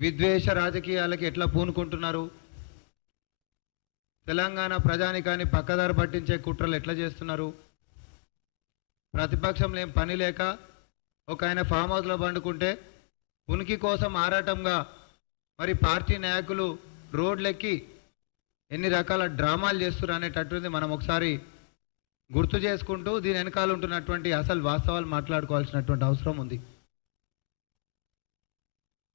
విద్వేష రాజకీయాలకు ఎట్లా పూనుకుంటున్నారు, తెలంగాణ ప్రజానికాన్ని పక్కదారి పట్టించే కుట్రలు ఎట్లా చేస్తున్నారు, ప్రతిపక్షంలో ఏం పని లేక ఒక ఆయన ఫామ్ హౌస్లో పండుకుంటే ఉనికి కోసం ఆరాటంగా మరి పార్టీ నాయకులు రోడ్లెక్కి ఎన్ని రకాల డ్రామాలు చేస్తున్నారు అనేటటువంటిది మనం ఒకసారి గుర్తు చేసుకుంటూ దీని వెనకాల ఉంటున్నటువంటి అసలు వాస్తవాలు మాట్లాడుకోవాల్సినటువంటి అవసరం ఉంది.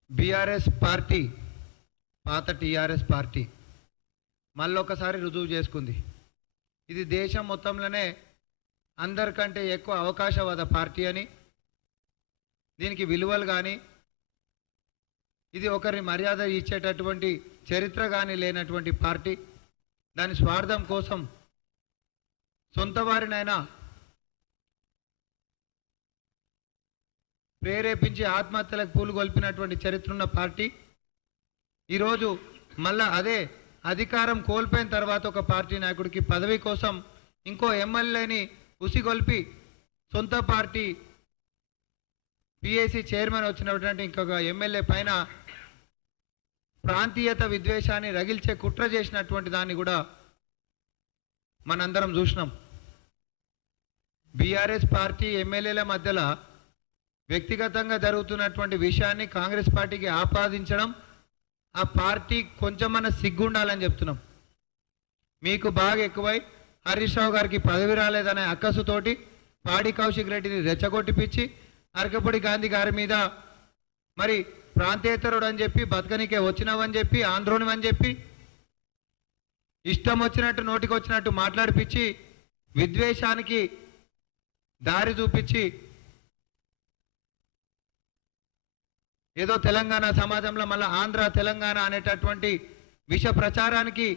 బీఆర్ఎస్ పార్టీ పాత టీఆర్ఎస్ పార్టీ మళ్ళొకసారి రుజువు చేసుకుంది. ఇది దేశం మొత్తంలోనే అందరికంటే ఎక్కువ అవకాశవాద పార్టీ అని, దీనికి విలువలు కానీ ఇది ఒకరిని మర్యాద ఇచ్చేటటువంటి చరిత్ర కానీ లేనటువంటి పార్టీ, దాని స్వార్థం కోసం సొంత వారినైనా ప్రేరేపించి ఆత్మహత్యలకు పూలుగొల్పినటువంటి చరిత్ర ఉన్న పార్టీ ఈరోజు మళ్ళా అదే అధికారం కోల్పోయిన తర్వాత ఒక పార్టీ నాయకుడికి పదవి కోసం ఇంకో ఎమ్మెల్యేని ఉసిగొల్పి సొంత పార్టీ పిఏసీ చైర్మన్ వచ్చినటువంటి ఇంకొక ఎమ్మెల్యే పైన ప్రాంతీయత విద్వేషాన్ని రగిల్చే కుట్ర చేసినటువంటి దాన్ని కూడా మనందరం చూసినాం. బీఆర్ఎస్ పార్టీ ఎమ్మెల్యేల మధ్యలో వ్యక్తిగతంగా జరుగుతున్నటువంటి విషయాన్ని కాంగ్రెస్ పార్టీకి ఆపాదించడం, ఆ పార్టీ కొంచెమన్నా సిగ్గుండాలని చెప్తున్నాం. మీకు బాగా ఎక్కువై హరీష్ రావు గారికి పదవి రాలేదనే అక్కసుతోటి పాడి కౌశిక్ రెడ్డిని రెచ్చగొట్టిపిచ్చి అరకపొడి గాంధీ గారి మీద మరి ప్రాంతేతరుడు అని చెప్పి బతకనికే వచ్చినావని చెప్పి ఆంధ్రోనివని చెప్పి ఇష్టం వచ్చినట్టు నోటికి వచ్చినట్టు మాట్లాడిపించి విద్వేషానికి దారి చూపించి ఏదో తెలంగాణ సమాజంలో మళ్ళీ ఆంధ్ర తెలంగాణ అనేటటువంటి విష ప్రచారానికి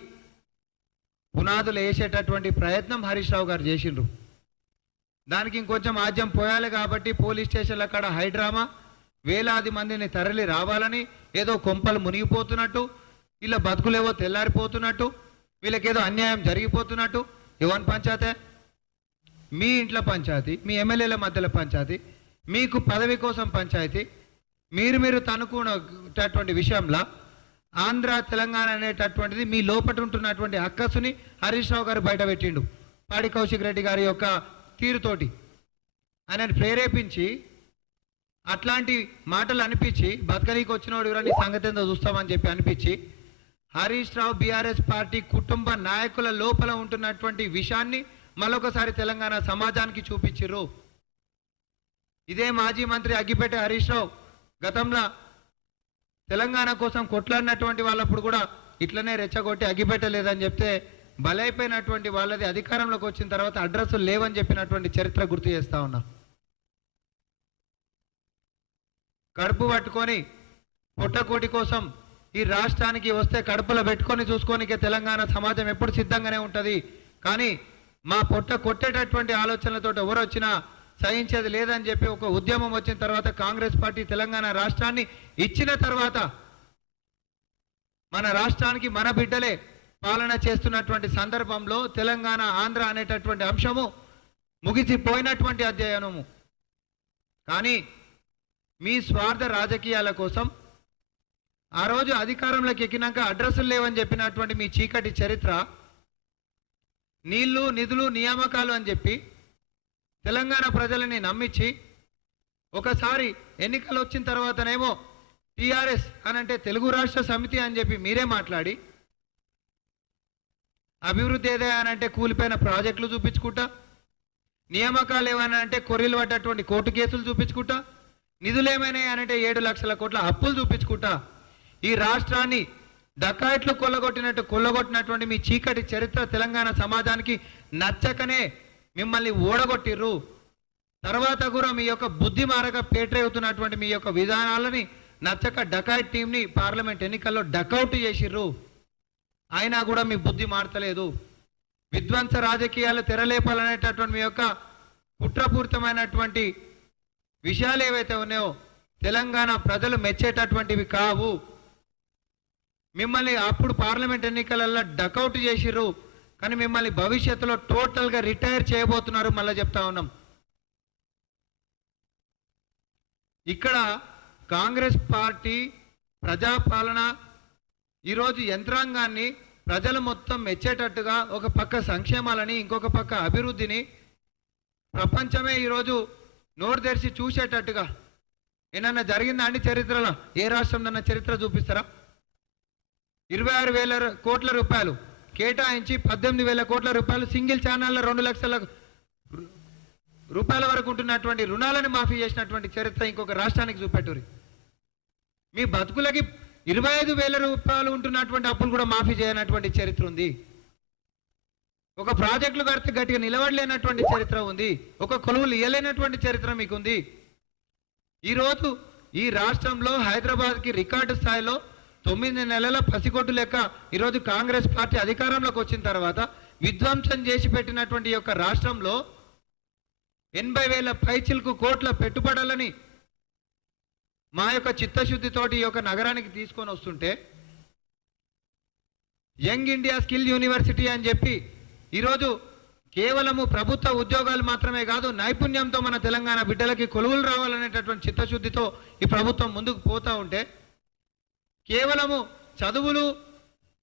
పునాదులు వేసేటటువంటి ప్రయత్నం హరీష్ రావు గారు చేసిండ్రు. దానికి ఇంకొంచెం ఆజ్యం పోయాలి కాబట్టి పోలీస్ స్టేషన్ల కాడ హైడ్రామా, వేలాది మందిని తరలి రావాలని, ఏదో కొంపలు మునిగిపోతున్నట్టు, వీళ్ళ బతుకులేవో తెల్లారిపోతున్నట్టు, వీళ్ళకేదో అన్యాయం జరిగిపోతున్నట్టు. ఎవరి పంచాయతీ? మీ ఇంట్లో పంచాయతీ, మీ ఎమ్మెల్యేల మధ్యలో పంచాయతీ, మీకు పదవి కోసం పంచాయతీ. మీరు తనుకున్నటువంటి విషయంలో ఆంధ్ర తెలంగాణ అనేటటువంటిది మీ లోపట ఉంటున్నటువంటి అక్కసుని హరీష్ రావు గారు బయట పెట్టిండు. పాడి కౌశిక్ రెడ్డి గారి యొక్క తీరుతోటి ఆయనని ప్రేరేపించి అట్లాంటి మాటలు అనిపించి బతకనీకి వచ్చినోడు ఎవరని సంగతి ఏందో చూస్తామని చెప్పి అనిపించి హరీష్ రావు బీఆర్ఎస్ పార్టీ కుటుంబ నాయకుల లోపల ఉంటున్నటువంటి విషయాన్ని మరొకసారి తెలంగాణ సమాజానికి చూపించిర్రు. ఇదే మాజీ మంత్రి అగ్గిపెట్టె హరీష్ రావు గతంలో తెలంగాణ కోసం కొట్లాడినటువంటి వాళ్ళప్పుడు కూడా ఇట్లనే రెచ్చగొట్టి అగ్గిపెట్టలేదని చెప్తే బలైపోయినటువంటి వాళ్ళది అధికారంలోకి వచ్చిన తర్వాత అడ్రస్సులు లేవని చెప్పినటువంటి చరిత్ర గుర్తు చేస్తా ఉన్నా. కడుపు పట్టుకొని పుట్టకోటి కోసం ఈ రాష్ట్రానికి వస్తే కడుపులో పెట్టుకొని చూసుకోనికే తెలంగాణ సమాజం ఎప్పుడు సిద్ధంగానే ఉంటుంది. కానీ మా పొట్ట కొట్టేటటువంటి ఆలోచనలతో ఎవరు వచ్చినా సహించేది లేదని చెప్పి ఒక ఉద్యమం వచ్చిన తర్వాత కాంగ్రెస్ పార్టీ తెలంగాణ రాష్ట్రాన్ని ఇచ్చిన తర్వాత మన రాష్ట్రానికి మన బిడ్డలే పాలన చేస్తున్నటువంటి సందర్భంలో తెలంగాణ ఆంధ్ర అనేటటువంటి అంశము ముగిసిపోయినటువంటి అధ్యయనము. కానీ మీ స్వార్థ రాజకీయాల కోసం ఆ రోజు అధికారంలోకి ఎక్కినాక అడ్రస్సులు లేవని చెప్పినటువంటి మీ చీకటి చరిత్ర, నీళ్లు నిధులు నియామకాలు అని చెప్పి తెలంగాణ ప్రజలని నమ్మించి ఒకసారి ఎన్నికలు వచ్చిన తర్వాతనేమో టీఆర్ఎస్ అని అంటే తెలుగు రాష్ట్ర సమితి అని చెప్పి మీరే మాట్లాడి అభివృద్ధి ఏదైనా కూలిపోయిన ప్రాజెక్టులు చూపించుకుంటా, నియామకాలు ఏమైనా అంటే కొర్రీలు పడ్డటువంటి కోర్టు కేసులు చూపించుకుంటా, నిధులు ఏమైనా అనంటే 7 లక్షల కోట్ల అప్పులు చూపించుకుంటా ఈ రాష్ట్రాన్ని డకాయిట్లు కొల్లగొట్టినటువంటి మీ చీకటి చరిత్ర తెలంగాణ సమాజానికి నచ్చకనే మిమ్మల్ని ఓడగొట్టిర్రు. తర్వాత కూడా మీ యొక్క బుద్ధి మారక పేట్రేవుతున్నటువంటి మీ యొక్క విధానాలని నచ్చక డకాయిట్ టీంని పార్లమెంట్ ఎన్నికల్లో డకౌట్ చేసిర్రు. అయినా కూడా మీ బుద్ధి మారతలేదు. విధ్వంస రాజకీయాలు తెరలేపాలనేటటువంటి మీ యొక్క కుట్రపూరితమైనటువంటి విషయాలు ఏవైతే ఉన్నాయో తెలంగాణ ప్రజలు మెచ్చేటటువంటివి కావు. మిమ్మల్ని అప్పుడు పార్లమెంట్ ఎన్నికలలో డకౌట్ చేసిర్రు, కానీ మిమ్మల్ని భవిష్యత్తులో టోటల్గా రిటైర్ చేయబోతున్నారు. మళ్ళీ చెప్తా ఉన్నాం, ఇక్కడ కాంగ్రెస్ పార్టీ ప్రజాపాలన ఈరోజు యంత్రాంగాన్ని ప్రజలు మొత్తం మెచ్చేటట్టుగా ఒక పక్క సంక్షేమాలని ఇంకొక పక్క అభివృద్ధిని ప్రపంచమే ఈరోజు నోరు తెరిచి చూసేటట్టుగా ఏమన్నా జరిగిందా అండి చరిత్రలో? ఏ రాష్ట్రంలో చరిత్ర చూపిస్తారా? 26,000 కోట్ల రూపాయలు కేటాయించి 18,000 కోట్ల రూపాయలు సింగిల్ ఛానల్లో 2 లక్షల రూపాయల వరకు ఉంటున్నటువంటి రుణాలను మాఫీ చేసినటువంటి చరిత్ర ఇంకొక రాష్ట్రానికి చూపెట్టురి. మీ బతుకులకి 25,000 రూపాయలు ఉంటున్నటువంటి అప్పులు కూడా మాఫీ చేయనటువంటి చరిత్ర ఉంది. ఒక ప్రాజెక్టులు కడితే గట్టిగా నిలబడలేనటువంటి చరిత్ర ఉంది. ఒక కొలువులు ఇయ్యలేనటువంటి చరిత్ర మీకుంది. ఈరోజు ఈ రాష్ట్రంలో హైదరాబాద్కి రికార్డు స్థాయిలో 9 నెలల పసిగొట్టు లెక్క ఈరోజు కాంగ్రెస్ పార్టీ అధికారంలోకి వచ్చిన తర్వాత విధ్వంసం చేసి పెట్టినటువంటి యొక్క రాష్ట్రంలో 80,000 పైచిలకు కోట్ల పెట్టుబడులని మా యొక్క చిత్తశుద్ధితోటి ఈ యొక్క నగరానికి తీసుకొని వస్తుంటే యంగ్ ఇండియా స్కిల్ యూనివర్సిటీ అని చెప్పి ఈరోజు కేవలము ప్రభుత్వ ఉద్యోగాలు మాత్రమే కాదు, నైపుణ్యంతో మన తెలంగాణ బిడ్డలకి కొలువులు రావాలనేటటువంటి చిత్తశుద్ధితో ఈ ప్రభుత్వం ముందుకు పోతూ ఉంటే కేవలము చదువులు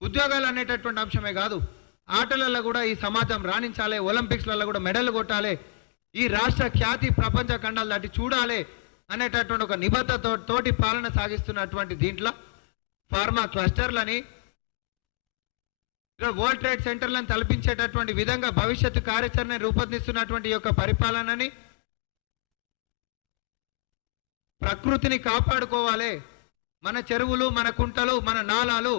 ఉద్యోగాలు అనేటటువంటి అంశమే కాదు, ఆటలలో కూడా ఈ సమాజం రాణించాలి, ఒలింపిక్స్లలో కూడా మెడల్ కొట్టాలి, ఈ రాష్ట్ర ఖ్యాతి ప్రపంచ ఖండాలు దాటి చూడాలి అనేటటువంటి ఒక నిబద్ధతతోటి పాలన సాగిస్తున్నటువంటి దీంట్లో ఫార్మా క్లస్టర్లని వరల్డ్ ట్రేడ్ సెంటర్లను తలపించేటటువంటి విధంగా భవిష్యత్తు కార్యాచరణ రూపొందిస్తున్నటువంటి యొక్క పరిపాలనని ప్రకృతిని కాపాడుకోవాలి, మన చెరువులు, మన కుంటలు, మన నాలాలు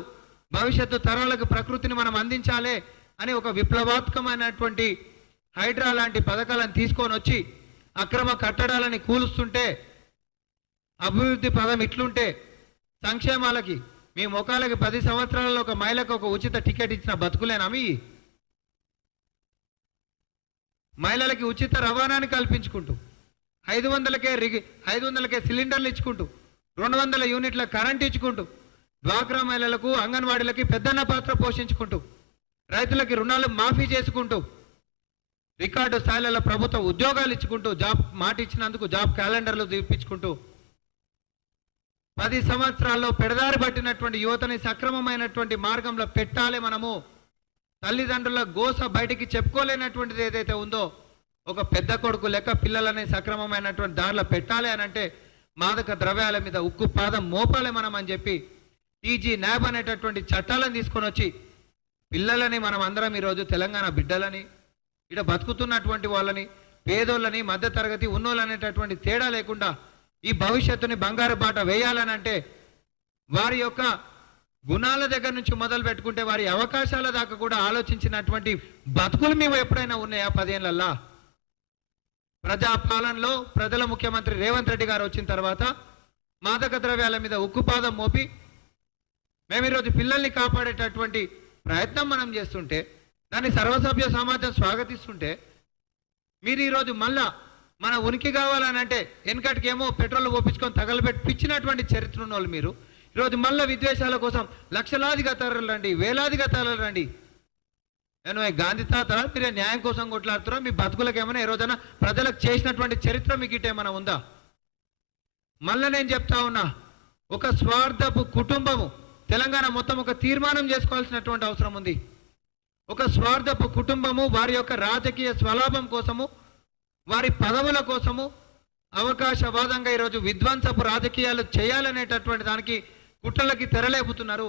భవిష్యత్తు తరాలకు ప్రకృతిని మనం అందించాలి అని ఒక విప్లవాత్మకమైనటువంటి హైడ్రా లాంటి పథకాలను తీసుకొని వచ్చి అక్రమ కట్టడాలని కూలుస్తుంటే అభివృద్ధి పదం ఇట్లుంటే సంక్షేమాలకి మీ ముఖాలకి 10 సంవత్సరాలలో ఒక మహిళకు ఒక ఉచిత టికెట్ ఇచ్చిన బతుకులేనా మీ? మహిళలకి ఉచిత రవాణాని కల్పించుకుంటూ 500కే సిలిండర్లు ఇచ్చుకుంటూ 200 యూనిట్ల కరెంట్ ఇచ్చుకుంటూ డ్వాక్రా మహిళలకు అంగన్వాడీలకి పెద్దన్న పాత్ర పోషించుకుంటూ రైతులకి రుణాలు మాఫీ చేసుకుంటూ రికార్డు స్థాయిలలో ప్రభుత్వ ఉద్యోగాలు ఇచ్చుకుంటూ జాబ్ మాట ఇచ్చినందుకు జాబ్ క్యాలెండర్లు తీపించుకుంటూ 10 సంవత్సరాల్లో పెడదారి పట్టినటువంటి యువతని సక్రమమైనటువంటి మార్గంలో పెట్టాలి. మనము తల్లిదండ్రుల గోస బయటికి చెప్పుకోలేనటువంటిది ఏదైతే ఉందో ఒక పెద్ద కొడుకు లెక్క పిల్లలని సక్రమమైనటువంటి దారిలో పెట్టాలి అని అంటే మాదక ద్రవ్యాల మీద ఉక్కు పాదం మోపాలి మనం అని చెప్పి టీజీ న్యాబ్ అనేటటువంటి చట్టాలను తీసుకొని వచ్చి పిల్లలని మనం అందరం ఈరోజు తెలంగాణ బిడ్డలని ఇక్కడ బతుకుతున్నటువంటి వాళ్ళని పేదోళ్ళని మధ్యతరగతి ఉన్నోళ్ళు అనేటటువంటి తేడా లేకుండా ఈ భవిష్యత్తుని బంగారు బాట వేయాలని అంటే వారి యొక్క గుణాల దగ్గర నుంచి మొదలు పెట్టుకుంటే వారి అవకాశాల దాకా కూడా ఆలోచించినటువంటి బతుకులు మేము ఎప్పుడైనా ఉన్నాయా 10 ఏళ్లల్లా? ప్రజాపాలనలో ప్రజల ముఖ్యమంత్రి రేవంత్ రెడ్డి గారు వచ్చిన తర్వాత మాదక ద్రవ్యాల మీద ఉక్కుపాదం మోపి మేము ఈరోజు పిల్లల్ని కాపాడేటటువంటి ప్రయత్నం మనం చేస్తుంటే దాన్ని సర్వసభ్య సమాజం స్వాగతిస్తుంటే మీరు ఈరోజు మళ్ళా మన ఉనికి కావాలని అంటే వెనకటికేమో పెట్రోల్ పోపించుకొని తగలబెట్టి పిచ్చినటువంటి చరిత్ర ఉన్న వాళ్ళు మీరు ఈరోజు మళ్ళీ విద్వేషాల కోసం లక్షలాదిగా తరలండి, వేలాదిగా తరలండి. నేను గాంధీ తాత మీరే న్యాయం కోసం కొట్లాడుతారా? మీ బతుకులకు ఏమైనా ఈ రోజున ప్రజలకు చేసినటువంటి చరిత్ర మీకు ఇటేమైనా ఉందా? మళ్ళీ నేను చెప్తా ఉన్నా, ఒక స్వార్థపు కుటుంబము తెలంగాణ మొత్తం ఒక తీర్మానం చేసుకోవాల్సినటువంటి అవసరం ఉంది. ఒక స్వార్థపు కుటుంబము వారి యొక్క రాజకీయ స్వలాభం కోసము వారి పదవుల కోసము అవకాశవాదంగా ఈరోజు విధ్వంసపు రాజకీయాలు చేయాలనేటటువంటి దానికి కుట్రలకి తెరలేపుతున్నారు.